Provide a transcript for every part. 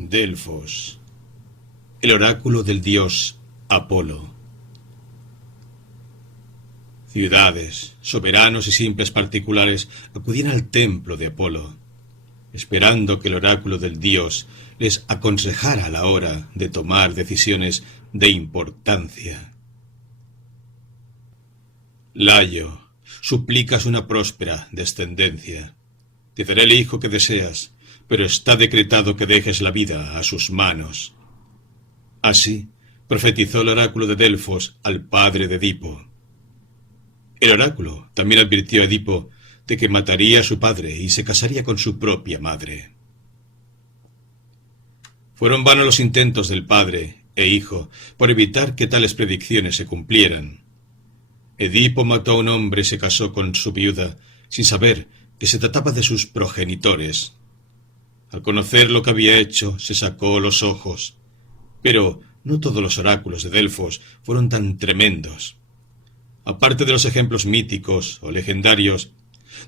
Delfos, el oráculo del dios Apolo. Ciudades, soberanos y simples particulares acudían al templo de Apolo, esperando que el oráculo del dios les aconsejara a la hora de tomar decisiones de importancia. Layo, suplicas una próspera descendencia. Te daré el hijo que deseas, pero está decretado que dejes la vida a sus manos. Así profetizó el oráculo de Delfos al padre de Edipo. El oráculo también advirtió a Edipo de que mataría a su padre y se casaría con su propia madre. Fueron vanos los intentos del padre e hijo por evitar que tales predicciones se cumplieran. Edipo mató a un hombre y se casó con su viuda, sin saber que se trataba de sus progenitores. Al conocer lo que había hecho, se sacó los ojos. Pero no todos los oráculos de Delfos fueron tan tremendos. Aparte de los ejemplos míticos o legendarios,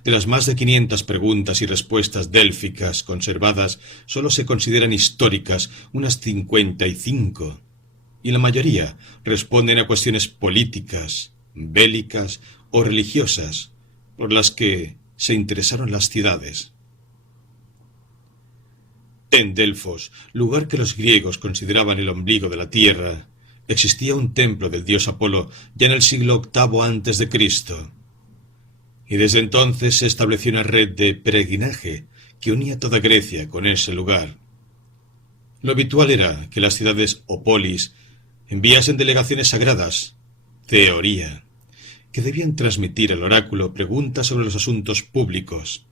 de las más de 500 preguntas y respuestas délficas conservadas, solo se consideran históricas unas 55, y la mayoría responden a cuestiones políticas, bélicas o religiosas, por las que se interesaron las ciudades. En Delfos, lugar que los griegos consideraban el ombligo de la tierra, existía un templo del dios Apolo ya en el siglo VIII a.C., y desde entonces se estableció una red de peregrinaje que unía toda Grecia con ese lugar. Lo habitual era que las ciudades o polis enviasen delegaciones sagradas, teoría, que debían transmitir al oráculo preguntas sobre los asuntos públicos.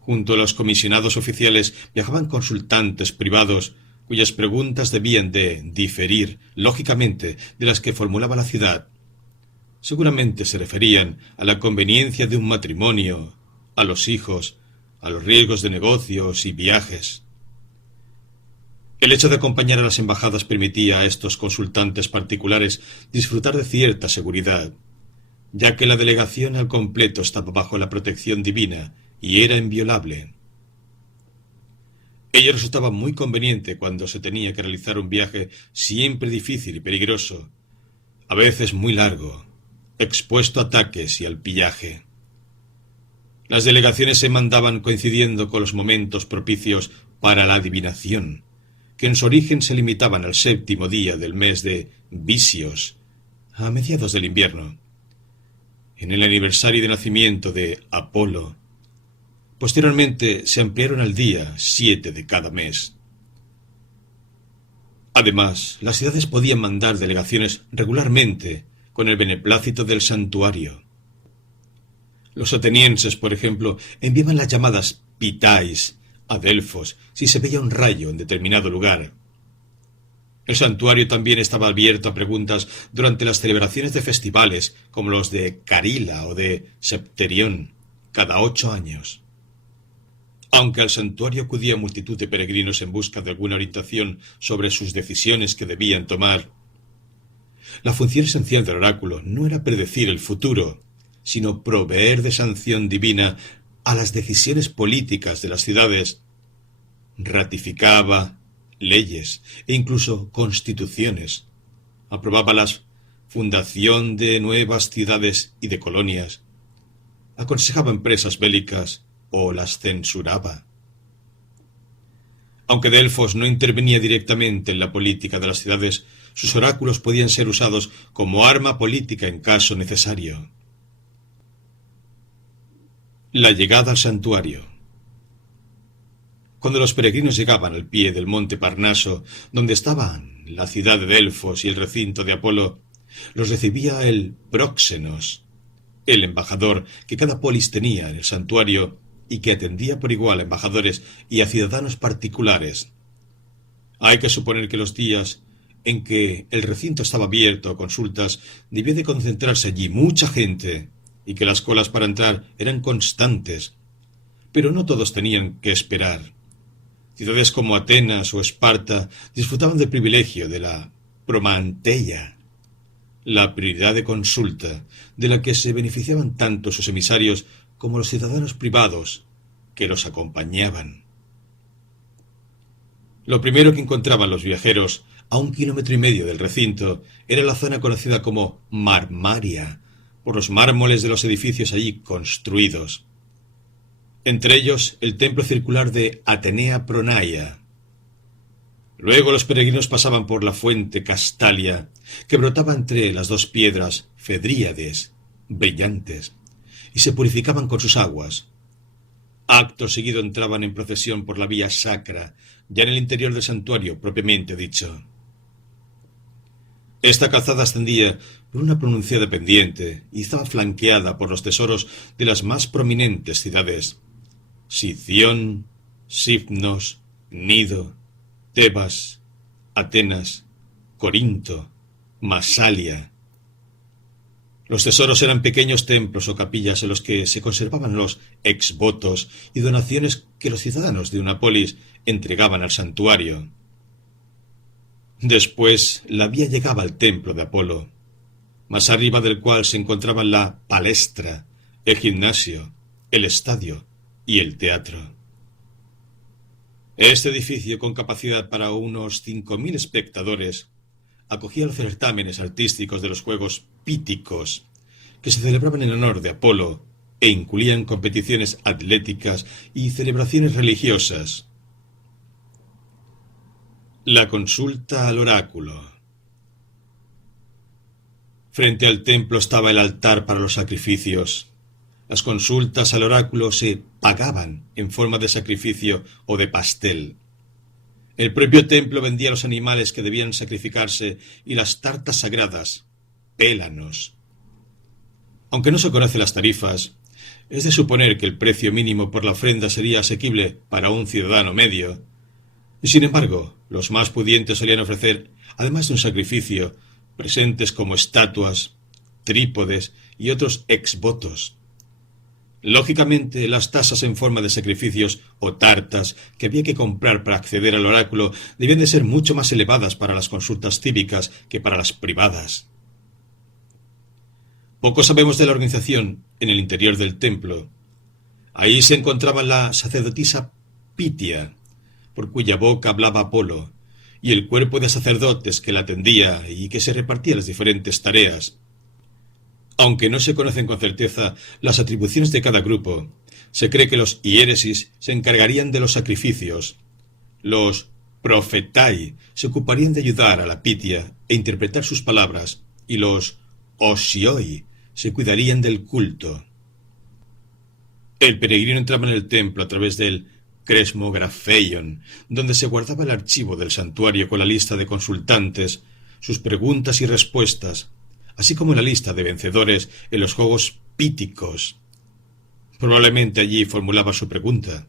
Junto a los comisionados oficiales viajaban consultantes privados cuyas preguntas debían de diferir, lógicamente, de las que formulaba la ciudad. Seguramente se referían a la conveniencia de un matrimonio, a los hijos, a los riesgos de negocios y viajes. El hecho de acompañar a las embajadas permitía a estos consultantes particulares disfrutar de cierta seguridad, ya que la delegación al completo estaba bajo la protección divina y era inviolable. Ello resultaba muy conveniente cuando se tenía que realizar un viaje siempre difícil y peligroso, a veces muy largo, expuesto a ataques y al pillaje. Las delegaciones se mandaban coincidiendo con los momentos propicios para la adivinación, que en su origen se limitaban al 7º día del mes de Bisios, a mediados del invierno. En el aniversario de nacimiento de Apolo, posteriormente se ampliaron al día 7 de cada mes. Además, las ciudades podían mandar delegaciones regularmente con el beneplácito del santuario. Los atenienses, por ejemplo, enviaban las llamadas pitais a Delfos si se veía un rayo en determinado lugar. El santuario también estaba abierto a preguntas durante las celebraciones de festivales como los de Carila o de Septerión, cada 8 años. Aunque al santuario acudía multitud de peregrinos en busca de alguna orientación sobre sus decisiones que debían tomar, la función esencial del oráculo no era predecir el futuro, sino proveer de sanción divina a las decisiones políticas de las ciudades. Ratificaba leyes e incluso constituciones. Aprobaba la fundación de nuevas ciudades y de colonias. Aconsejaba empresas bélicas o las censuraba. Aunque Delfos no intervenía directamente en la política de las ciudades, sus oráculos podían ser usados como arma política en caso necesario. La llegada al santuario. Cuando los peregrinos llegaban al pie del monte Parnaso, donde estaban la ciudad de Delfos y el recinto de Apolo, los recibía el próxenos, el embajador que cada polis tenía en el santuario y que atendía por igual a embajadores y a ciudadanos particulares. Hay que suponer que los días en que el recinto estaba abierto a consultas debió de concentrarse allí mucha gente y que las colas para entrar eran constantes, pero no todos tenían que esperar. Ciudades como Atenas o Esparta disfrutaban del privilegio de la promanteia, la prioridad de consulta, de la que se beneficiaban tanto sus emisarios como los ciudadanos privados que los acompañaban. Lo primero que encontraban los viajeros, a 1,5 kilómetros del recinto, era la zona conocida como Marmaria, por los mármoles de los edificios allí construidos. Entre ellos, el templo circular de Atenea Pronaia. Luego los peregrinos pasaban por la fuente Castalia, que brotaba entre las dos piedras fedríades, brillantes, y se purificaban con sus aguas. Acto seguido entraban en procesión por la vía sacra, ya en el interior del santuario propiamente dicho. Esta calzada ascendía por una pronunciada pendiente y estaba flanqueada por los tesoros de las más prominentes ciudades: Sición, Sifnos, Gnido, Tebas, Atenas, Corinto, Masalia. Los tesoros eran pequeños templos o capillas en los que se conservaban los exvotos y donaciones que los ciudadanos de una polis entregaban al santuario. Después, la vía llegaba al templo de Apolo, más arriba del cual se encontraban la palestra, el gimnasio, el estadio y el teatro. Este edificio, con capacidad para unos 5.000 espectadores, acogía los certámenes artísticos de los Juegos Píticos, que se celebraban en honor de Apolo e incluían competiciones atléticas y celebraciones religiosas. La consulta al oráculo. Frente al templo estaba el altar para los sacrificios. Las consultas al oráculo se pagaban en forma de sacrificio o de pastel. El propio templo vendía los animales que debían sacrificarse y las tartas sagradas, pélanos. Aunque no se conocen las tarifas, es de suponer que el precio mínimo por la ofrenda sería asequible para un ciudadano medio. Y sin embargo, los más pudientes solían ofrecer, además de un sacrificio, presentes como estatuas, trípodes y otros exvotos. Lógicamente, las tasas en forma de sacrificios o tartas que había que comprar para acceder al oráculo debían de ser mucho más elevadas para las consultas cívicas que para las privadas. Poco sabemos de la organización en el interior del templo. Ahí se encontraba la sacerdotisa Pitia, por cuya boca hablaba Apolo, y el cuerpo de sacerdotes que la atendía y que se repartía las diferentes tareas. Aunque no se conocen con certeza las atribuciones de cada grupo, se cree que los hiéresis se encargarían de los sacrificios. Los profetai se ocuparían de ayudar a la Pitia e interpretar sus palabras, y los osioi se cuidarían del culto. El peregrino entraba en el templo a través del Cresmografeion, donde se guardaba el archivo del santuario con la lista de consultantes, sus preguntas y respuestas, así como la lista de vencedores en los Juegos Píticos. Probablemente allí formulaba su pregunta.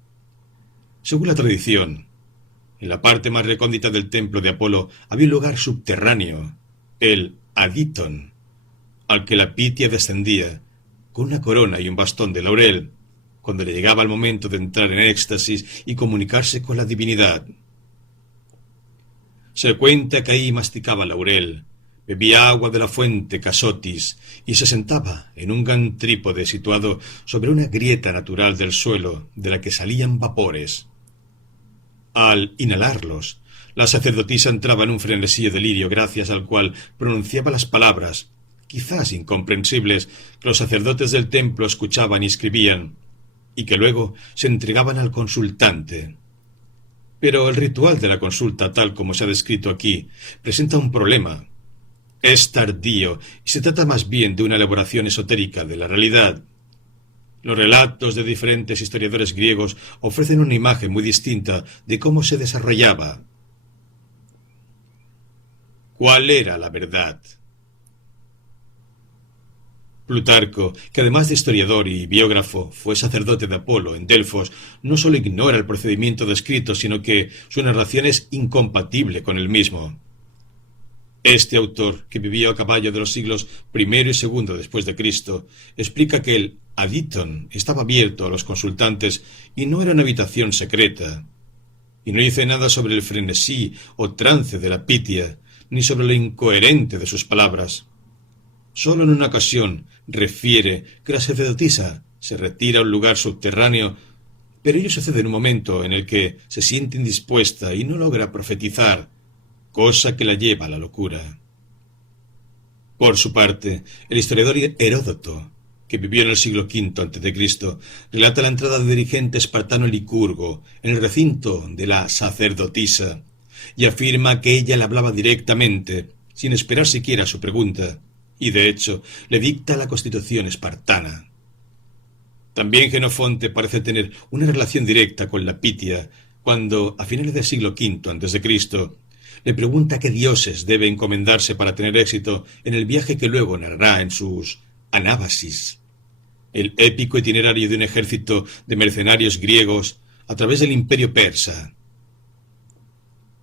Según la tradición, en la parte más recóndita del templo de Apolo había un lugar subterráneo, el Aditon, al que la Pitia descendía, con una corona y un bastón de laurel, cuando le llegaba el momento de entrar en éxtasis y comunicarse con la divinidad. Se cuenta que ahí masticaba laurel, bebía agua de la fuente Casotis y se sentaba en un gran trípode situado sobre una grieta natural del suelo de la que salían vapores. Al inhalarlos, la sacerdotisa entraba en un frenesí de delirio gracias al cual pronunciaba las palabras, quizás incomprensibles, que los sacerdotes del templo escuchaban y escribían, y que luego se entregaban al consultante. Pero el ritual de la consulta, tal como se ha descrito aquí, presenta un problema. Es tardío y se trata más bien de una elaboración esotérica de la realidad. Los relatos de diferentes historiadores griegos ofrecen una imagen muy distinta de cómo se desarrollaba. ¿Cuál era la verdad? Plutarco, que además de historiador y biógrafo fue sacerdote de Apolo en Delfos, no solo ignora el procedimiento descrito, sino que su narración es incompatible con el mismo. Este autor, que vivió a caballo de los siglos I y II después de Cristo, explica que el Aditon estaba abierto a los consultantes y no era una habitación secreta, y no dice nada sobre el frenesí o trance de la Pitia, ni sobre lo incoherente de sus palabras. Solo en una ocasión refiere que la sacerdotisa se retira a un lugar subterráneo, pero ello sucede en un momento en el que se siente indispuesta y no logra profetizar, cosa que la lleva a la locura. Por su parte, el historiador Heródoto, que vivió en el siglo V a.C., relata la entrada del dirigente espartano Licurgo en el recinto de la sacerdotisa y afirma que ella le hablaba directamente, sin esperar siquiera su pregunta, y de hecho le dicta la constitución espartana. También Jenofonte parece tener una relación directa con la Pitia, cuando, a finales del siglo V a.C., le pregunta qué dioses debe encomendarse para tener éxito en el viaje que luego narrará en sus Anábasis, el épico itinerario de un ejército de mercenarios griegos a través del imperio persa.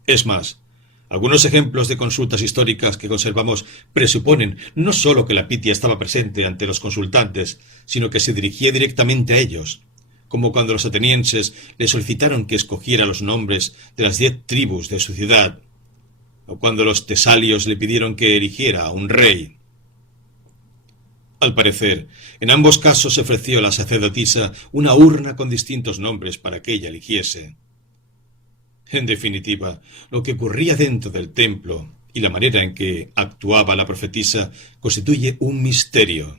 Es más, algunos ejemplos de consultas históricas que conservamos presuponen no sólo que la Pitia estaba presente ante los consultantes, sino que se dirigía directamente a ellos, como cuando los atenienses le solicitaron que escogiera los nombres de las 10 tribus de su ciudad, o cuando los tesalios le pidieron que eligiera a un rey. Al parecer, en ambos casos se ofreció a la sacerdotisa una urna con distintos nombres para que ella eligiese. En definitiva, lo que ocurría dentro del templo y la manera en que actuaba la profetisa constituye un misterio.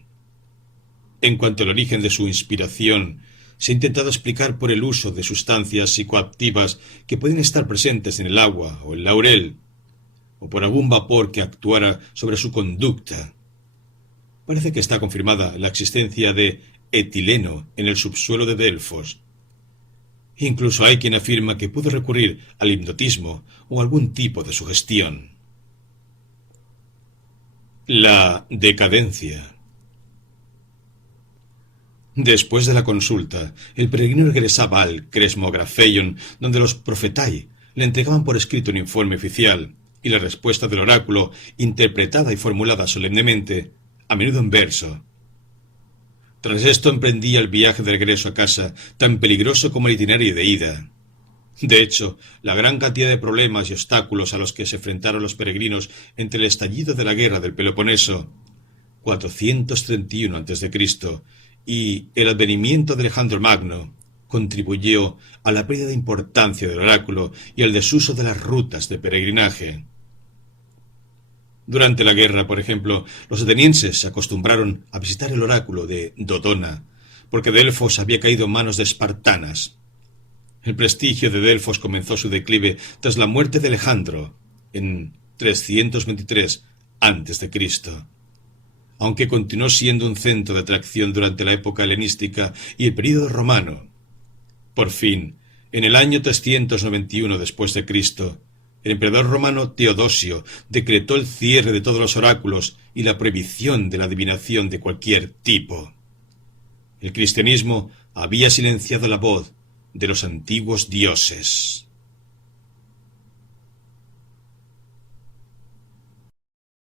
En cuanto al origen de su inspiración, se ha intentado explicar por el uso de sustancias psicoactivas que pueden estar presentes en el agua o el laurel, o por algún vapor que actuara sobre su conducta. Parece que está confirmada la existencia de etileno en el subsuelo de Delfos. Incluso hay quien afirma que pudo recurrir al hipnotismo o algún tipo de sugestión. La decadencia. Después de la consulta, el peregrino regresaba al Cresmografeion, donde los profetai le entregaban por escrito un informe oficial y la respuesta del oráculo, interpretada y formulada solemnemente, a menudo en verso. Tras esto emprendía el viaje de regreso a casa, tan peligroso como el itinerario de ida. De hecho, la gran cantidad de problemas y obstáculos a los que se enfrentaron los peregrinos entre el estallido de la guerra del Peloponeso, 431 a.C., y el advenimiento de Alejandro Magno, contribuyó a la pérdida de importancia del oráculo y al desuso de las rutas de peregrinaje. Durante la guerra, por ejemplo, los atenienses se acostumbraron a visitar el oráculo de Dodona, porque Delfos había caído en manos de espartanas. El prestigio de Delfos comenzó su declive tras la muerte de Alejandro, en 323 a.C., aunque continuó siendo un centro de atracción durante la época helenística y el período romano. Por fin, en el año 391 después de Cristo, el emperador romano Teodosio decretó el cierre de todos los oráculos y la prohibición de la adivinación de cualquier tipo. El cristianismo había silenciado la voz de los antiguos dioses.